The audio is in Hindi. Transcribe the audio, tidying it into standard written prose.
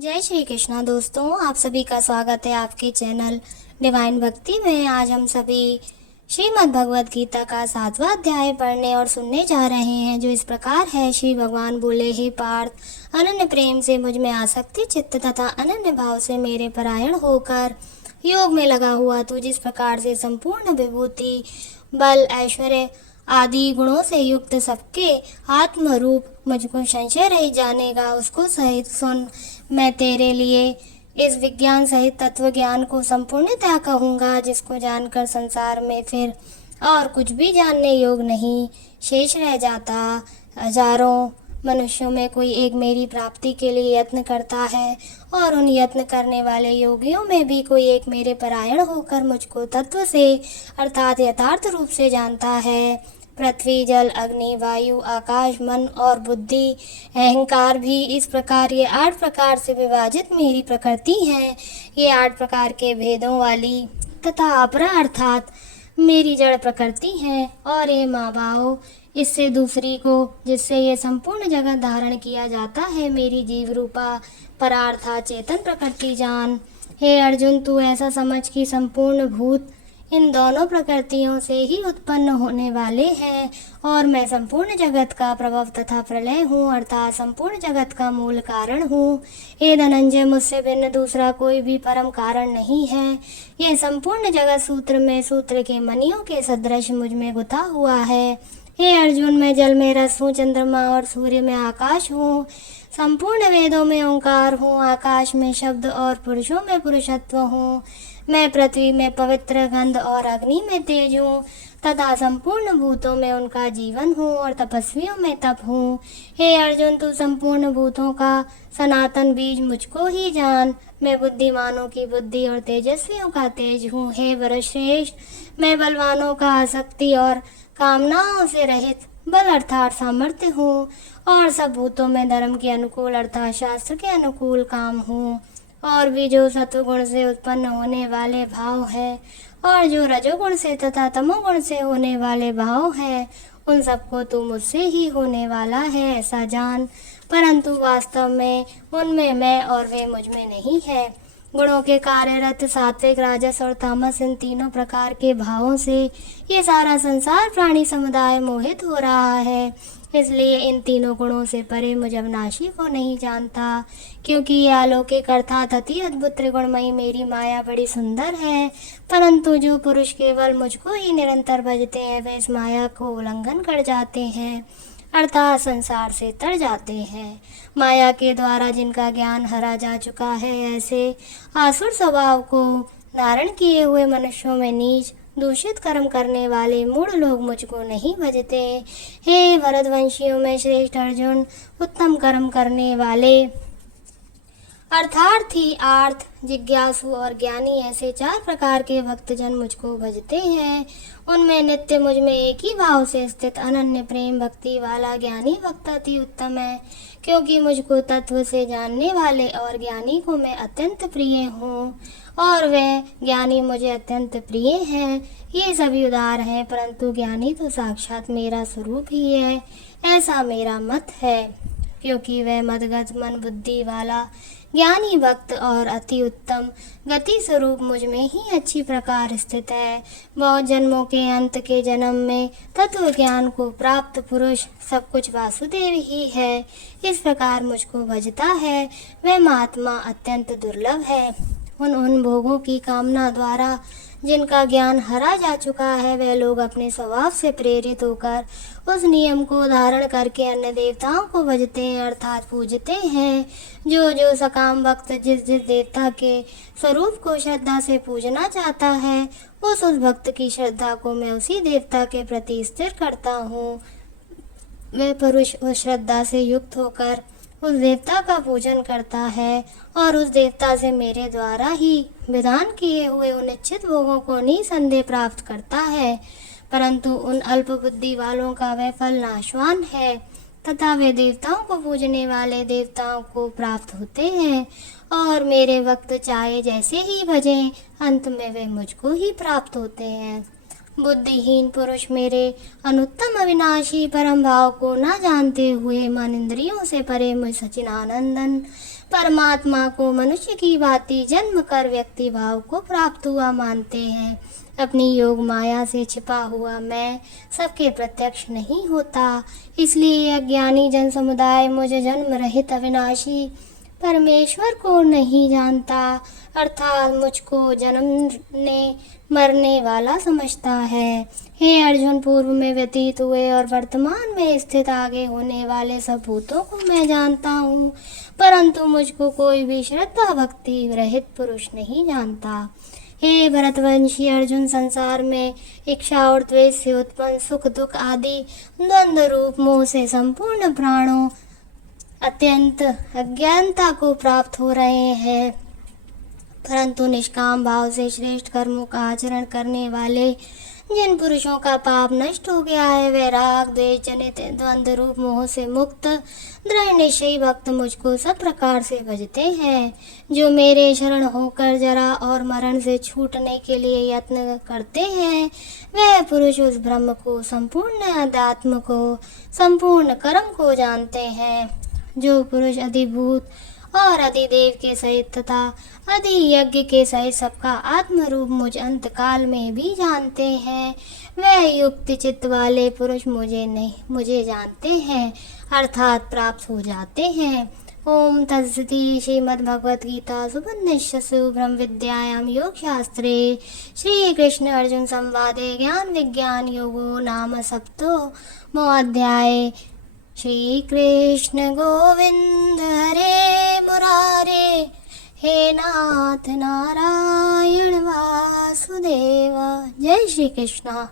जय श्री कृष्णा दोस्तों, आप सभी का स्वागत है आपके चैनल डिवाइन भक्ति में। आज हम सभी श्रीमद् भगवद गीता का 7वां अध्याय पढ़ने और सुनने जा रहे हैं, जो इस प्रकार है। श्री भगवान बोले, हे पार्थ, अनन्य प्रेम से मुझ में आसक्ति चित्त तथा अनन्य भाव से मेरे परायण होकर योग में लगा हुआ तू जिस प्रकार से संपूर्ण विभूति, बल, ऐश्वर्य आदि गुणों से युक्त सबके आत्म रूप मुझको संशय रहित जानेगा, उसको सहित सुन। मैं तेरे लिए इस विज्ञान सहित तत्व ज्ञान को संपूर्णतः कहूँगा, जिसको जानकर संसार में फिर और कुछ भी जानने योग्य नहीं शेष रह जाता। हजारों मनुष्यों में कोई एक मेरी प्राप्ति के लिए यत्न करता है, और उन यत्न करने वाले योगियों में भी कोई एक मेरे परायण होकर मुझको तत्व से अर्थात यथार्थ रूप से जानता है। पृथ्वी, जल, अग्नि, वायु, आकाश, मन और बुद्धि, अहंकार भी इस प्रकार ये 8 प्रकार से विभाजित मेरी प्रकृति है। ये 8 प्रकार के भेदों वाली तथा अपरा अर्थात मेरी जड़ प्रकृति है। और ये माँ बाओ, इससे दूसरी को जिससे ये संपूर्ण जगत धारण किया जाता है, मेरी जीव रूपा परार्था चेतन प्रकृति जान। हे अर्जुन, तू ऐसा समझ कि संपूर्ण भूत इन दोनों प्रकृतियों से ही उत्पन्न होने वाले हैं, और मैं संपूर्ण जगत का प्रभव तथा प्रलय हूँ, अर्थात संपूर्ण जगत का मूल कारण हूँ। हे धनंजय, मुझसे भिन्न दूसरा कोई भी परम कारण नहीं है। यह संपूर्ण जगत सूत्र में सूत्र के मणियों के सदृश मुझ में गुथा हुआ है। हे अर्जुन, मैं जल में रस हूँ, चंद्रमा और सूर्य में आकाश हूँ, संपूर्ण वेदों में ओंकार हूँ, आकाश में शब्द और पुरुषों में पुरुषत्व हूँ। मैं पृथ्वी में पवित्र गंध और अग्नि में तेज हूँ, तथा संपूर्ण भूतों में उनका जीवन हूँ, और तपस्वियों में तप हूँ। हे अर्जुन, तू संपूर्ण भूतों का सनातन बीज मुझको ही जान। मैं बुद्धिमानों की बुद्धि और तेजस्वियों का तेज हूँ। हे वरश्रेष्ठ, मैं बलवानों का आसक्ति और कामनाओं से रहित बल अर्थात सामर्थ्य हूँ, और सब भूतों में धर्म के अनुकूल अर्थात शास्त्र के अनुकूल काम हूँ। और भी जो सत्वगुण से उत्पन्न होने वाले भाव है, और जो रजोगुण से तथा तमोगुण से होने वाले भाव है, उन सबको तू मुझसे ही होने वाला है ऐसा जान। परंतु वास्तव में उनमें मैं और वे मुझ में नहीं है। गुणों के कार्यरत सात्विक, राजस और तामस, इन तीनों प्रकार के भावों से ये सारा संसार प्राणी समुदाय मोहित हो रहा है। इसलिए इन तीनों गुणों से परे मुझ अविनाशी को नहीं जानता, क्योंकि ये अलौकिक अर्थात अति अद्भुत त्रिगुणमयी मेरी माया बड़ी सुंदर है। परंतु जो पुरुष केवल मुझको ही निरंतर भजते हैं, वे इस माया को उल्लंघन कर जाते हैं, अर्थात संसार से तर जाते हैं। माया के द्वारा जिनका ज्ञान हरा जा चुका है, ऐसे आसुर स्वभाव को धारण किए हुए मनुष्यों में नीच दूषित कर्म करने वाले मूढ़ लोग मुझको नहीं भजते। हे भरतवंशियों में श्रेष्ठ अर्जुन, उत्तम कर्म करने वाले अर्थार्थी, आर्थ, जिज्ञासु और ज्ञानी, ऐसे 4 प्रकार के भक्तजन मुझको भजते हैं। उनमें नित्य मुझ में एक ही भाव से स्थित अनन्य प्रेम भक्ति वाला ज्ञानी भक्त अति उत्तम है, क्योंकि मुझको तत्व से जानने वाले और ज्ञानी को मैं अत्यंत प्रिय हूँ, और वे ज्ञानी मुझे अत्यंत प्रिय हैं। ये सभी उदार हैं, परंतु ज्ञानी तो साक्षात मेरा स्वरूप ही है, ऐसा मेरा मत है। क्योंकि वह मदगत मन बुद्धि वाला ज्ञानी भक्त और अति उत्तम गति स्वरूप मुझ में ही अच्छी प्रकार स्थित है। बहुत जन्मों के अंत के जन्म में तत्व ज्ञान को प्राप्त पुरुष सब कुछ वासुदेव ही है। इस प्रकार मुझको भजता है, वह महात्मा अत्यंत दुर्लभ है। उन भोगों की कामना द्वारा जिनका ज्ञान हरा जा चुका है, वह लोग अपने स्वभाव से प्रेरित होकर उस नियम को धारण करके अन्य देवताओं को भजते हैं अर्थात पूजते हैं। जो सकाम भक्त जिस जिस देवता के स्वरूप को श्रद्धा से पूजना चाहता है, उस भक्त की श्रद्धा को मैं उसी देवता के प्रति स्थिर करता हूँ। वह पुरुष उस श्रद्धा से युक्त होकर उस देवता का पूजन करता है, और उस देवता से मेरे द्वारा ही विधान किए हुए उन इच्छित भोगों को निसंदेह प्राप्त करता है। परंतु उन अल्प बुद्धि वालों का वह फल नाशवान है, तथा वे देवताओं को पूजने वाले देवताओं को प्राप्त होते हैं, और मेरे भक्त चाहे जैसे ही भजें, अंत में वे मुझको ही प्राप्त होते हैं। बुद्धिहीन पुरुष मेरे अनुत्तम अविनाशी परम भाव को न जानते हुए मन इंद्रियों से परे मुझ सचिनानंदन परमात्मा को मनुष्य की भांति जन्म कर व्यक्ति भाव को प्राप्त हुआ मानते हैं। अपनी योग माया से छिपा हुआ मैं सबके प्रत्यक्ष नहीं होता, इसलिए अज्ञानी जन समुदाय मुझे जन्म रहित अविनाशी परमेश्वर को नहीं जानता, अर्थात मुझको जन्मने मरने वाला समझता है। हे अर्जुन, पूर्व में व्यतीत हुए और वर्तमान में स्थित आगे होने वाले सब भूतों को मैं जानता हूँ, परंतु मुझको कोई भी श्रद्धा भक्ति रहित पुरुष नहीं जानता। हे भरतवंशी अर्जुन, संसार में इच्छा और द्वेष से उत्पन्न सुख दुख आदि द्वंद्व रूप मोह से संपूर्ण प्राणों अत्यंत अज्ञानता को प्राप्त हो रहे हैं, परंतु निष्काम भाव से श्रेष्ठ कर्मों का आचरण करने वाले जिन पुरुषों का पाप नष्ट हो गया है, वे राग द्वेष जनित द्वंद्व रूप मोह से मुक्त दृढ़ निश्चयी भक्त मुझको सब प्रकार से भजते हैं। जो मेरे शरण होकर जरा और मरण से छूटने के लिए यत्न करते हैं, वह पुरुष उस ब्रह्म को, संपूर्ण अध्यात्म को, संपूर्ण कर्म को जानते हैं। जो पुरुष अधिभूत और अधिदेव के सहित तथा अधियज्ञ के सहित सबका आत्म रूप मुझ अंत काल में भी जानते हैं, वह युक्त चित्त वाले पुरुष मुझे जानते हैं, अर्थात प्राप्त हो जाते हैं। ओम तत्सति। श्रीमद्भगवत गीता सुपनिषत्सु ब्रह्म विद्यायां योग शास्त्रे श्री कृष्ण अर्जुन संवादे ज्ञान विज्ञान योगो नाम सप्तमो अध्याय। श्री कृष्ण गोविंद हरे मुरारे, हे नाथ नारायण वासुदेव। जय श्री कृष्ण।